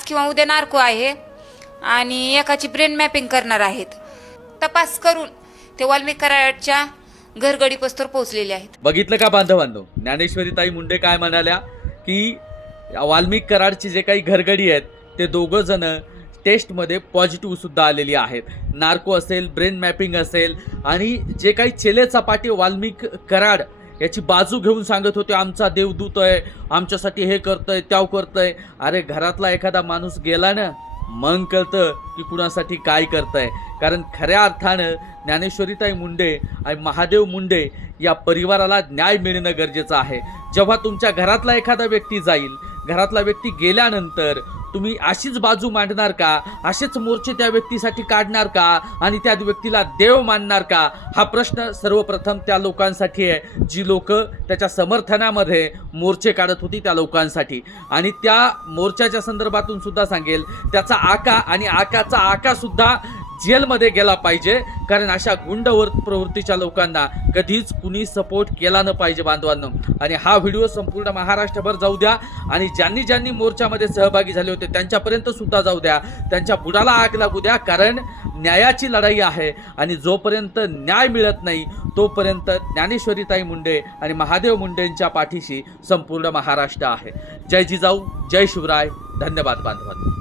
आज किंवा उद्या नार्को आहे आणि एकाची ब्रेन मॅपिंग करणार आहेत. तपास करून ते वाल्मिक कराडच्या घरगडी पस्तोर पोहोचलेले आहेत. बघितलं का बांधवांनो, ज्ञानेश्वरीताई मुंडे काय म्हणाल्या की वाल्मिक कराडची जे काही घरगडी आहेत ते दोघं जण टेस्टमध्ये पॉझिटिव्ह सुद्धा आलेली आहेत. नार्को असेल, ब्रेन मॅपिंग असेल आणि जे काही चेले चपाटी वाल्मिक कराड याची बाजू घेऊन सांगत होते, आमचा देवदूत आहे, आमच्यासाठी हे करतंय त्याव करतंय. अरे घरातला एखादा माणूस गेला ना मग कळतं की कुणासाठी काय करतंय. कारण खऱ्या अर्थानं ज्ञानेश्वरीताई मुंडे आणि महादेव मुंडे या परिवाराला न्याय मिळणं गरजेचं आहे. जेव्हा तुमच्या घरातला एखादा व्यक्ती जाईल, घरातला व्यक्ती गेल्यानंतर तुम्ही अशीच बाजू मांडणार का, असेच मोर्चे त्या व्यक्तीसाठी काढणार का आणि त्या व्यक्तीला देव मानणार का, हा प्रश्न सर्वप्रथम त्या लोकांसाठी आहे जी लोक त्याच्या समर्थनामध्ये मोर्चे काढत होती त्या लोकांसाठी. आणि त्या मोर्चाच्या संदर्भातून सुद्धा सांगेल त्याचा आका आणि आकाचा आका सुद्धा जेलमध्ये गेला पाहिजे. कारण अशा गुंडवर प्रवृत्तीच्या लोकांना कधीच कुणी सपोर्ट केला न पाहिजे बांधवांनो. आणि हा व्हिडिओ संपूर्ण महाराष्ट्रभर जाऊ द्या आणि ज्यांनी ज्यांनी मोर्चामध्ये सहभागी झाले होते त्यांच्यापर्यंत सुद्धा जाऊ द्या, त्यांच्या बुडाला आग लागू द्या. कारण न्यायाची लढाई आहे आणि जोपर्यंत न्याय मिळत नाही तोपर्यंत ज्ञानेश्वरीताई मुंडे आणि महादेव मुंडेंच्या पाठीशी संपूर्ण महाराष्ट्र आहे. जय जिजाऊ, जय शिवराय, धन्यवाद बांधवांनो.